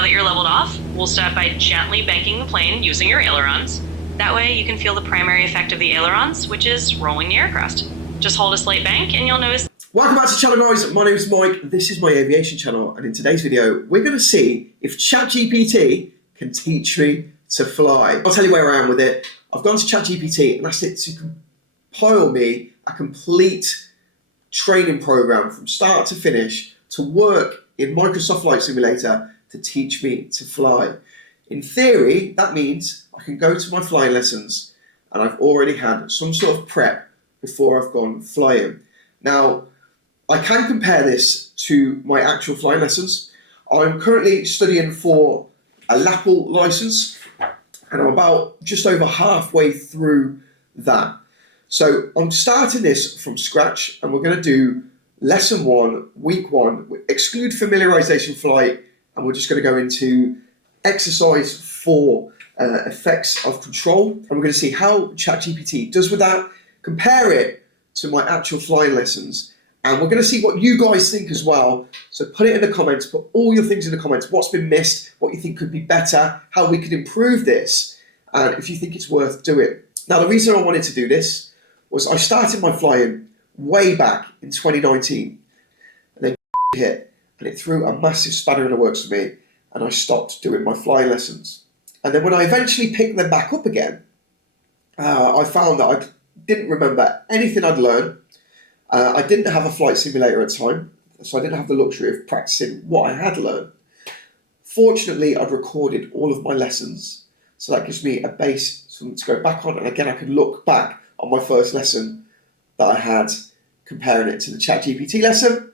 Now that you're leveled off, we'll start by gently banking the plane using your ailerons. That way you can feel the primary effect of the ailerons, which is rolling the aircraft. Just hold a slight bank and you'll notice. Welcome back to the channel, guys. My name is Mike. This is my aviation channel, and in today's video, we're going to see if ChatGPT can teach me to fly. I'll tell you where I am with it. I've gone to ChatGPT and asked it to compile me a complete training program from start to finish to work in Microsoft Flight Simulator to teach me to fly. In theory, that means I can go to my flying lessons and I've already had some sort of prep before I've gone flying. Now, I can compare this to my actual flying lessons. I'm currently studying for a LAPL license and I'm about just over halfway through that. So I'm starting this from scratch and we're going to do lesson 1, week 1, exclude familiarization flight, and we're just going to go into exercise 4, effects of control, and we're going to see how ChatGPT does with that, compare it to my actual flying lessons, and we're going to see what you guys think as well. So put it in the comments, put all your things in the comments, what's been missed, what you think could be better, how we could improve this, and if you think it's worth doing. Now, the reason I wanted to do this was I started my flying way back in 2019, and then hit, and it threw a massive spanner in the works for me, and I stopped doing my flying lessons. And then when I eventually picked them back up again, I found that I didn't remember anything I'd learned. I didn't have a flight simulator at the time, so I didn't have the luxury of practicing what I had learned. Fortunately, I'd recorded all of my lessons, so that gives me a base to go back on, and again, I can look back on my first lesson that I had, comparing it to the ChatGPT lesson.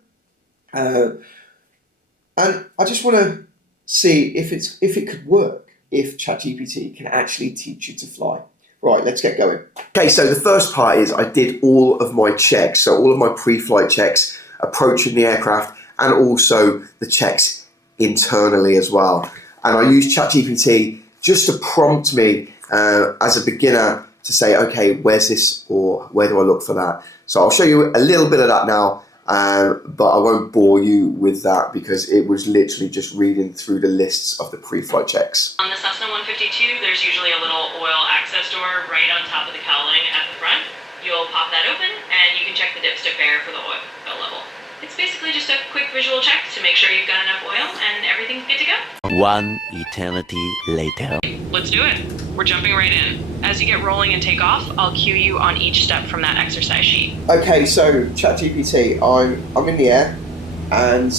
And I just want to see if it could work, if ChatGPT can actually teach you to fly. Right, let's get going. Okay, so the first part is I did all of my checks, so all of my pre-flight checks, approaching the aircraft, and also the checks internally as well. And I used ChatGPT just to prompt me as a beginner to say, okay, where's this, or where do I look for that? So I'll show you a little bit of that now, but I won't bore you with that because it was literally just reading through the lists of the pre-flight checks. On the Cessna 152, there's usually a little oil access door right on top of the cowling at the front. You'll pop that open and you can check the dipstick there for the oil level. It's basically just a quick visual check to make sure you've got enough oil and everything's good to go. One eternity later. Let's do it. We're jumping right in. As you get rolling and take off, I'll cue you on each step from that exercise sheet. Okay, so ChatGPT, I'm in the air, and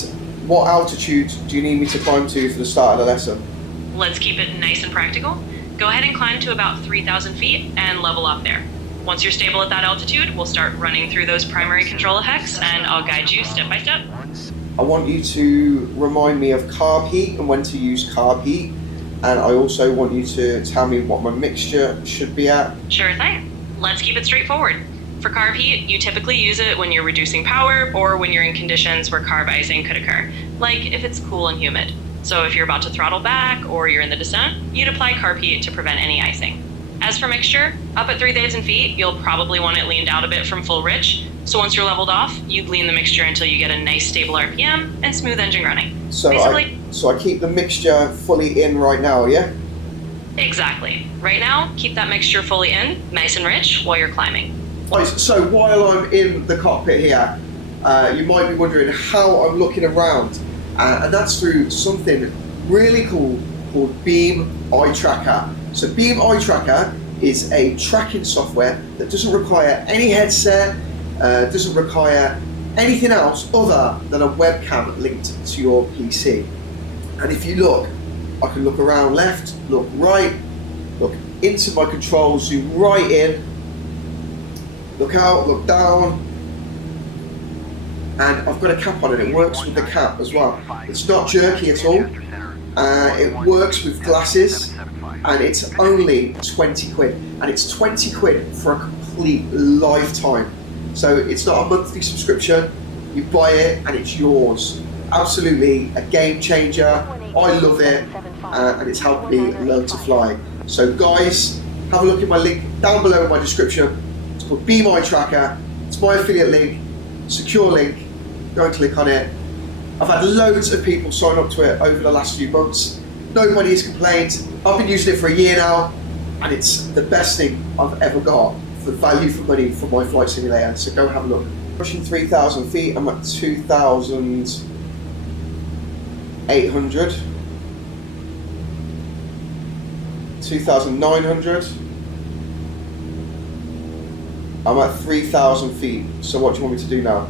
what altitude do you need me to climb to for the start of the lesson? Let's keep it nice and practical. Go ahead and climb to about 3,000 feet and level up there. Once you're stable at that altitude, we'll start running through those primary control effects and I'll guide you step by step. I want you to remind me of carb heat and when to use carb heat. And I also want you to tell me what my mixture should be at. Sure thing. Let's keep it straightforward. For carb heat, you typically use it when you're reducing power or when you're in conditions where carb icing could occur, like if it's cool and humid. So if you're about to throttle back or you're in the descent, you'd apply carb heat to prevent any icing. As for mixture, up at 3,000 feet, you'll probably want it leaned out a bit from full rich. So once you're leveled off, you'd lean the mixture until you get a nice stable RPM and smooth engine running. So I keep the mixture fully in right now, yeah? Exactly. Right now, keep that mixture fully in, nice and rich, while you're climbing. So while I'm in the cockpit here, you might be wondering how I'm looking around. And that's through something really cool called Beam Eye Tracker. So Beam Eye Tracker is a tracking software that doesn't require any headset, doesn't require anything else other than a webcam linked to your PC. And if you look, I can look around left, look right, look into my controls, zoom right in, look out, look down, and I've got a cap on it. It works with the cap as well. It's not jerky at all. It works with glasses, and it's only 20 quid. And it's 20 quid for a complete lifetime. So it's not a monthly subscription. You buy it and it's yours. Absolutely a game changer. I love it, and it's helped me learn to fly. So guys, have a look at my link down below in my description. It's called Beam Eye Tracker. It's my affiliate link, secure link. Go and click on it. I've had loads of people sign up to it over the last few months. Nobody has complained. I've been using it for a year now, and it's the best thing I've ever got for value for money for my flight simulator. So go have a look. Pushing 3,000 feet, I'm at 2,800, 2,900. I'm at 3,000 feet. So what do you want me to do now?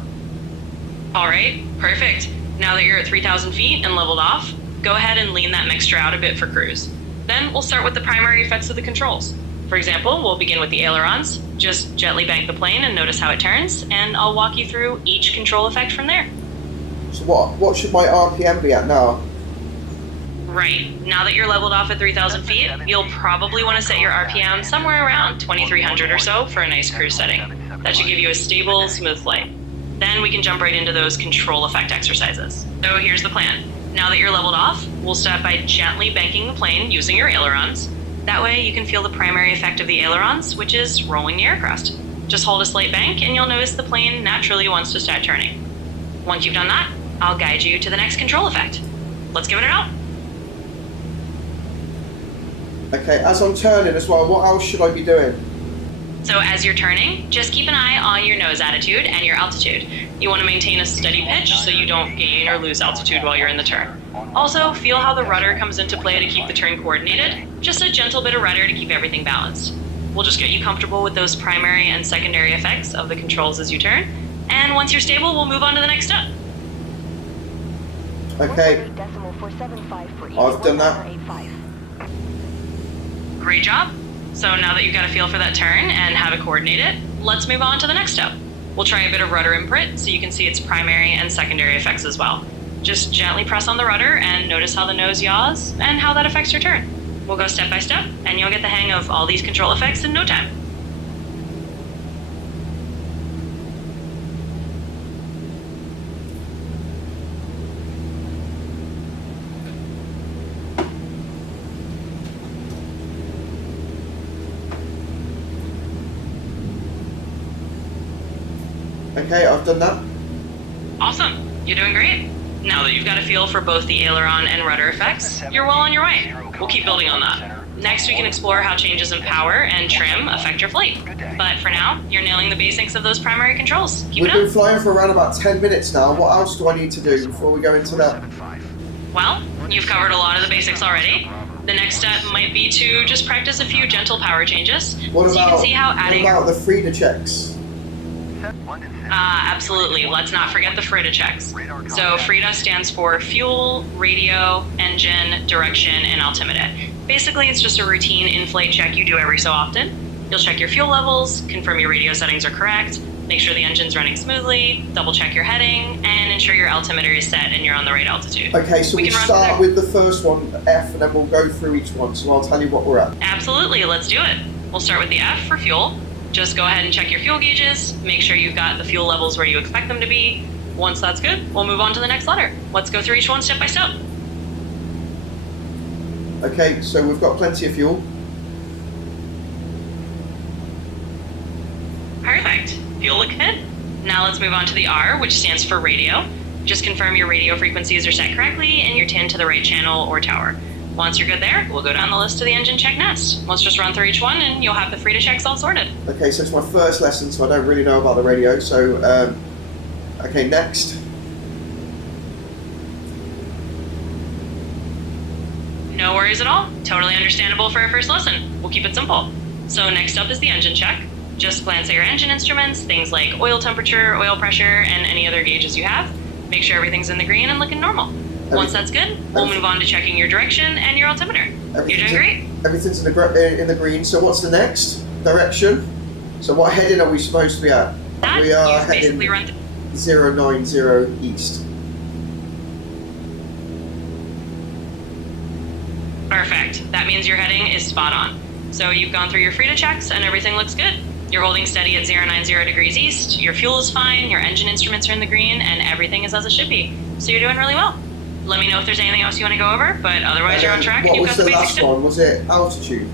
All right, perfect. Now that you're at 3,000 feet and leveled off, go ahead and lean that mixture out a bit for cruise. Then we'll start with the primary effects of the controls. For example, we'll begin with the ailerons. Just gently bank the plane and notice how it turns, and I'll walk you through each control effect from there. So what should my RPM be at now? Right, now that you're leveled off at 3,000 feet, you'll probably want to set your RPM somewhere around 2,300 or so for a nice cruise setting. That should give you a stable, smooth flight. Then we can jump right into those control effect exercises. So here's the plan. Now that you're leveled off, we'll start by gently banking the plane using your ailerons. That way you can feel the primary effect of the ailerons, which is rolling the aircraft. Just hold a slight bank and you'll notice the plane naturally wants to start turning. Once you've done that, I'll guide you to the next control effect. Let's give it a go. Okay, as I'm turning as well, what else should I be doing? So as you're turning, just keep an eye on your nose attitude and your altitude. You want to maintain a steady pitch so you don't gain or lose altitude while you're in the turn. Also, feel how the rudder comes into play to keep the turn coordinated. Just a gentle bit of rudder to keep everything balanced. We'll just get you comfortable with those primary and secondary effects of the controls as you turn. And once you're stable, we'll move on to the next step. Okay, I've done that. Great job. So now that you've got a feel for that turn and how to coordinate it, let's move on to the next step. We'll try a bit of rudder input so you can see its primary and secondary effects as well. Just gently press on the rudder and notice how the nose yaws and how that affects your turn. We'll go step by step and you'll get the hang of all these control effects in no time. Okay, I've done that. Awesome. You're doing great. Now that you've got a feel for both the aileron and rudder effects, you're well on your way. We'll keep building on that. Next, we can explore how changes in power and trim affect your flight. But for now, you're nailing the basics of those primary controls. Keep We've it up. been flying for around about 10 minutes now. What else do I need to do before we go into that? Well, you've covered a lot of the basics already. The next step might be to just practice a few gentle power changes What so you can see how adding... about the Frida checks? Absolutely. Let's not forget the FRIDA checks. So FRIDA stands for fuel, radio, engine, direction, and altimeter. Basically, it's just a routine in-flight check you do every so often. You'll check your fuel levels, confirm your radio settings are correct, make sure the engine's running smoothly, double check your heading, and ensure your altimeter is set and you're on the right altitude. Okay, so we start with the first one, F, and then we'll go through each one. So I'll tell you what we're at. Absolutely. Let's do it. We'll start with the F for fuel. Just go ahead and check your fuel gauges, make sure you've got the fuel levels where you expect them to be. Once that's good, we'll move on to the next letter. Let's go through each one step by step. Okay, so we've got plenty of fuel. Perfect. Fuel look good. Now let's move on to the R, which stands for radio. Just confirm your radio frequencies are set correctly and you're tuned to the right channel or tower. Once you're good there, we'll go down the list to the engine check next. Let's just run through each one and you'll have the FRIDA checks all sorted. Okay, so it's my first lesson, so I don't really know about the radio. So, okay, next. No worries at all. Totally understandable for a first lesson. We'll keep it simple. So next up is the engine check. Just glance at your engine instruments, things like oil temperature, oil pressure, and any other gauges you have. Make sure everything's in the green and looking normal. Once that's good, we'll move on to checking your direction and your altimeter. You're doing great. Everything's in the green. So what's the next? Direction. So what heading are we supposed to be at? That We are you've basically heading run 090 east. Perfect. That means your heading is spot on. So you've gone through your FRIDA checks and everything looks good. You're holding steady at 090 degrees east, your fuel is fine, your engine instruments are in the green, and everything is as it should be. So you're doing really well. Let me know if there's anything else you want to go over, but otherwise you're on track and you've got the basics. What was the last one? Was it altitude?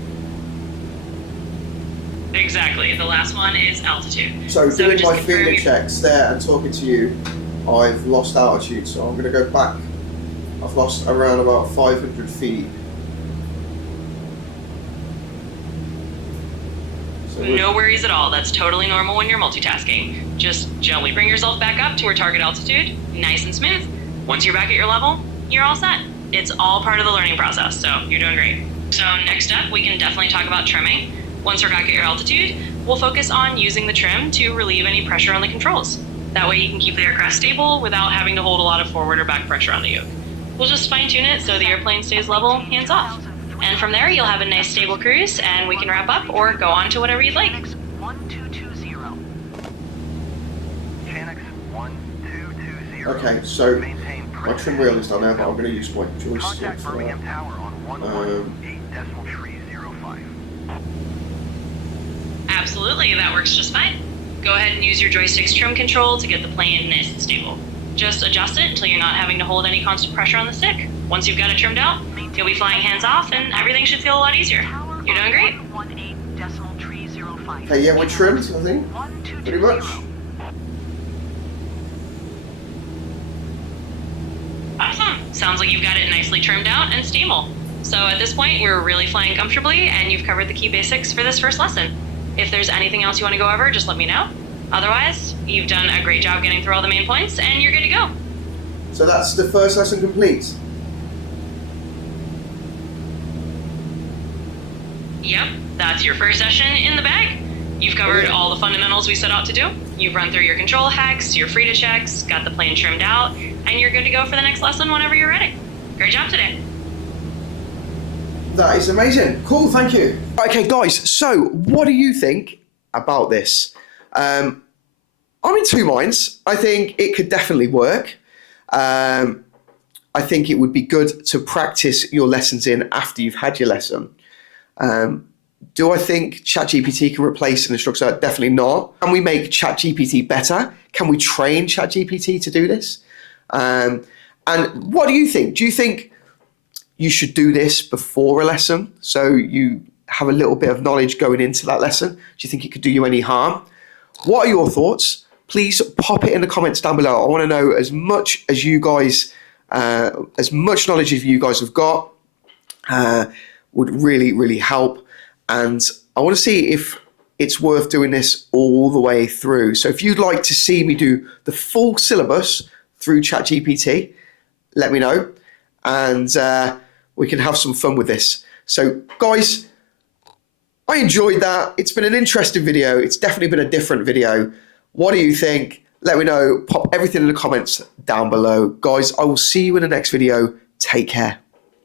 Exactly. The last one is altitude. So doing just my confirm FRIDA checks there and talking to you, I've lost altitude, so I'm going to go back. I've lost around about 500 feet. So No worries at all. That's totally normal when you're multitasking. Just gently bring yourself back up to our target altitude, nice and smooth. Once you're back at your level, you're all set. It's all part of the learning process, so you're doing great. So next up, we can definitely talk about trimming. Once we're back at your altitude, we'll focus on using the trim to relieve any pressure on the controls. That way you can keep the aircraft stable without having to hold a lot of forward or back pressure on the yoke. We'll just fine tune it so the airplane stays level, hands off. And from there, you'll have a nice stable cruise, and we can wrap up or go on to whatever you'd like. okay, so my trim wheel is down there, but I'm going to use my joystick for that. Absolutely, that works just fine. Go ahead and use your joystick's trim control to get the plane nice and stable. Just adjust it until you're not having to hold any constant pressure on the stick. Once you've got it trimmed out, you'll be flying hands off and everything should feel a lot easier. You're doing great. Okay, yeah, we're trimmed, I think, pretty much. Awesome. Sounds like you've got it nicely trimmed out and stable. So at this point, we're really flying comfortably and you've covered the key basics for this first lesson. If there's anything else you want to go over, just let me know. Otherwise, you've done a great job getting through all the main points and you're good to go. So that's the first lesson complete. Yep, that's your first session in the bag. You've covered all the fundamentals we set out to do. You've run through your control hacks, your free to checks, got the plane trimmed out, and you're good to go for the next lesson whenever you're ready. Great job today. That is amazing. Cool, thank you. Okay, guys, so what do you think about this? I'm in two minds. I think it could definitely work. I think it would be good to practice your lessons in after you've had your lesson. Do I think ChatGPT can replace an instructor? Definitely not. Can we make ChatGPT better? Can we train ChatGPT to do this? And what do you think? Do you think you should do this before a lesson so you have a little bit of knowledge going into that lesson? Do you think it could do you any harm? What are your thoughts? Please pop it in the comments down below. I want to know as much as you guys, as much knowledge as you guys have got would really, really help. And I want to see if it's worth doing this all the way through. So if you'd like to see me do the full syllabus through ChatGPT, let me know. And we can have some fun with this. So guys, I enjoyed that. It's been an interesting video. It's definitely been a different video. What do you think? Let me know. Pop everything in the comments down below. Guys, I will see you in the next video. Take care.